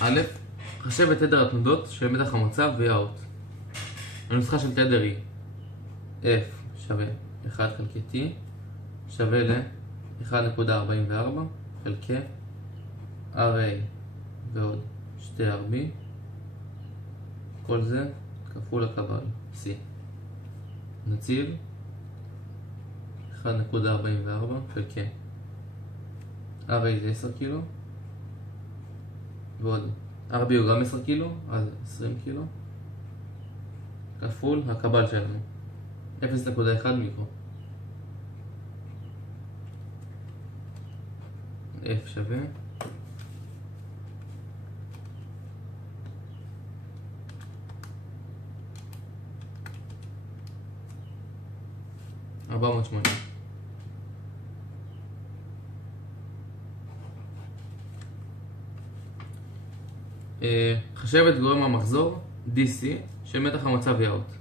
א', חשב את תדר התנודות של מתח המוצא V-out. הנוסחה של תדר היא F שווה 1 חלקי T שווה ל-1.44 חלקי RA ועוד 2RB, כל זה כפול הקבל C. נציב 1.44 חלקי RA זה 10 קילו ועוד RB הוא גם 10 קילו, אז 20 קילו כפול הקבל שלנו 0.1 מיקרו. F שווה 480. חשב את גורם המחזור DC של מתח המוצא V-out.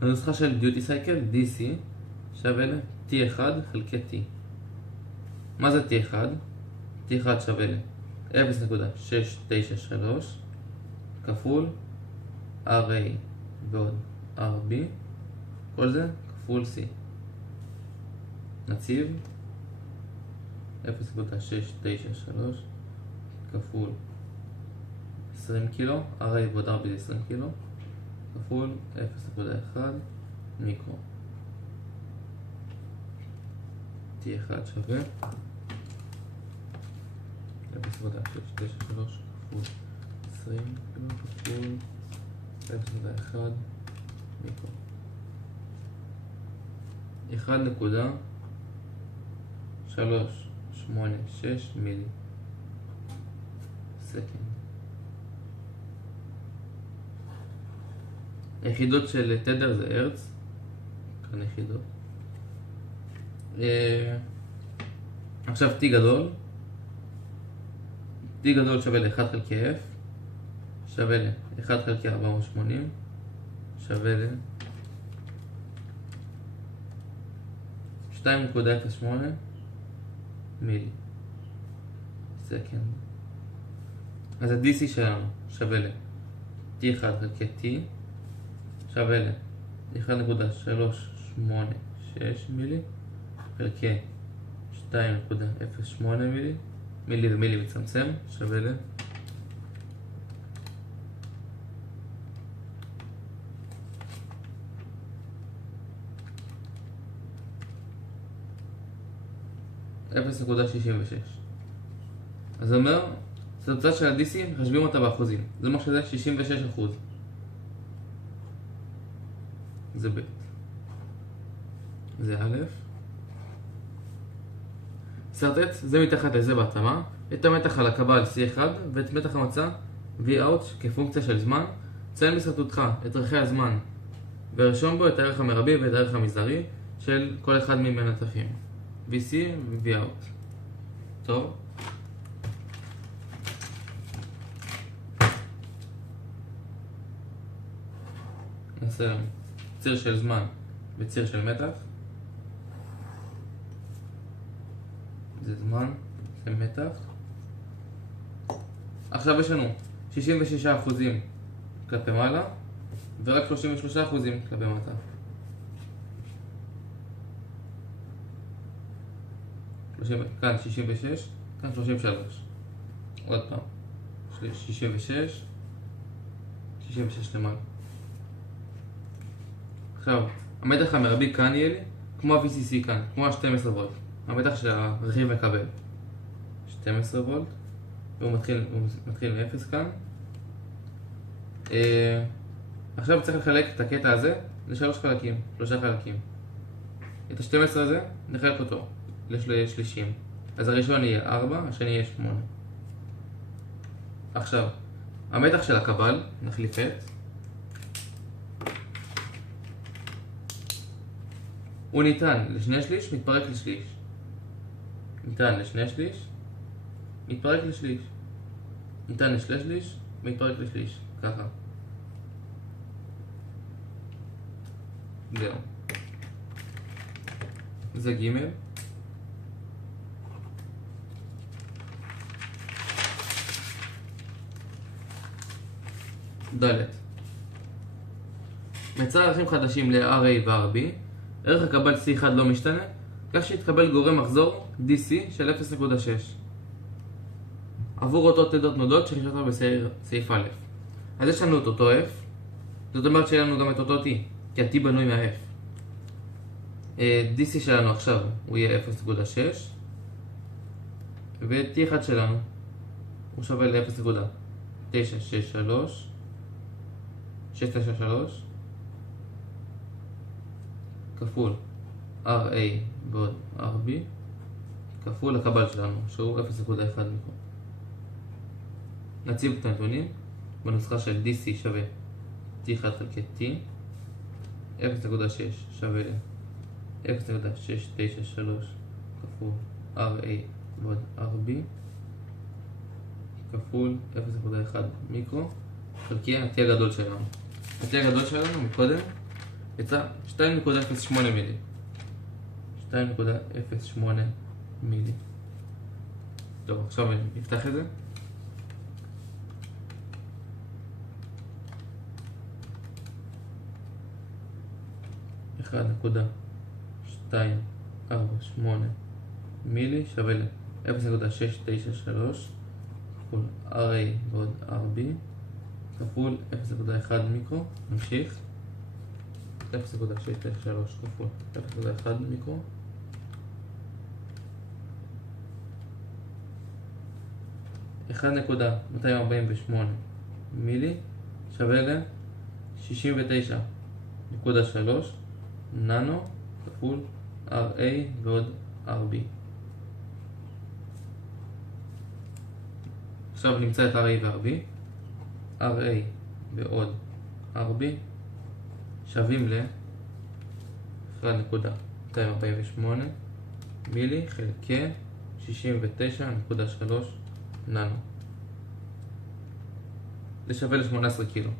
הנוסחה של דיוטי סייקל DC שווה ל-T1 חלקי T. מה זה T1? T1 שווה ל-0.693 כפול RA ועוד RB, כל זה כפול C. נציב 0.693 כפול 20 קילו, RA ועוד RB זה 20 קילו, כפול 0.1 מיקרו. T1 שווה 0.693 כפול 20 קילו כפול 0.1 מיקרו. 1.386 מילי סקנד. היחידות של תדר זה הרץ, כאן יחידות. עכשיו T גדול, T גדול שווה ל-1 חלקי F שווה ל-1 חלקי 480 שווה ל 2.08 מילי סקנד. אז ה-DC שלנו שווה ל T1 חלקי T שווה ל 1.386 מילי חלקי 2.08 מילי, מילי ומילי מצמצם, שווה ל 0.66. אז זה אומר, זה תוצאה של ה-DC, מחשבים אותה באחוזים. זה אומר שזה 66%. זה ב'. זה א'. סרטט, זה מתחת לזה בהתאמה. את המתח על הקבל C1 ואת מתח המצע V-out כפונקציה של זמן. ציין בסרטוטך את ערכי הזמן ורשום בו את הערך המרבי ואת הערך המזערי של כל אחד ממנתחים VC ו-V-out. טוב. נעשה ציר של זמן וציר של מתח. זה זמן, זה מתח. עכשיו יש לנו 66% כלפי מעלה ורק 33% כלפי מטה. כאן 66, כאן 33. עוד פעם. 66 למעלה. עכשיו, המתח המרבי כאן יהיה לי כמו ה-VCC כאן, כמו ה-12 וולט. המתח שהרכיב מקבל 12 וולט, והוא מתחיל מ-0 כאן. עכשיו צריך לחלק את הקטע הזה לשלושה חלקים. את ה-12 הזה נחלק אותו לשלישים. אז הראשון יהיה 4, השני יהיה 8. עכשיו, המתח של הקבל, נחליף את, הוא ניתן לשני שליש, מתפרק לשליש. ניתן לשני שליש, מתפרק לשליש. ניתן לשני שליש, מתפרק לשליש. ככה. זהו. זה ג'. ד' מצא ערכים חדשים ל-RA ו-RB, ערך הקבל C1 לא משתנה, כך שיתקבל גורם מחזור DC של 0.6 עבור אותות עדות נודות שחישבנו בסעיף א'. אז יש לנו את אותו F, זאת אומרת שיהיה לנו גם את אותו T, כי ה-T בנוי מה-F. DC שלנו עכשיו הוא יהיה 0.6 ו-T1 שלנו הוא שווה ל-0.963 כפול RA ועוד RB כפול הקבל שלנו שהוא 0.1 מיקרון. נציב את הנתונים בנוסחה של DC שווה T1 חלקי T, 0.6 שווה ל-0.693 כפול RA ועוד RB כפול 0.1 מיקרו חלקי ה-T הגדול שלנו. ה-T הגדול שלנו מקודם יצא 2.08 מילי. 2.08 מילי. טוב, עכשיו נפתח את זה. .248 מילי שווה ל-0.693 כפול RA ועוד RB כפול 0.1 מיקרו. נמשיך. 0.693 כפול 0.1 מיקרו .248 מילי שווה ל-69.3 ננו כפול RA ועוד RB. עכשיו נמצא את RA ו-RB. RA ועוד RB שווים ל-1.248 מילי חלקי 69.3 ננו. זה שווה ל-18 קילו.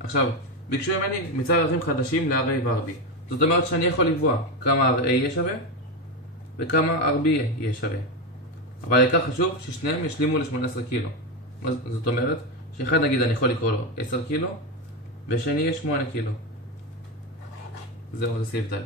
עכשיו, ביקשו ממני מצא ערכים חדשים ל-RA ו-RB. זאת אומרת שאני יכול לקבוע כמה RA יהיה שווה וכמה RB יהיה שווה. אבל העיקר חשוב ששניהם ישלימו ל-18 קילו. זאת אומרת שאחד נגיד אני יכול לקרוא לו 10 קילו ושני יהיה 8 קילו. זהו, זה סעיף ד'.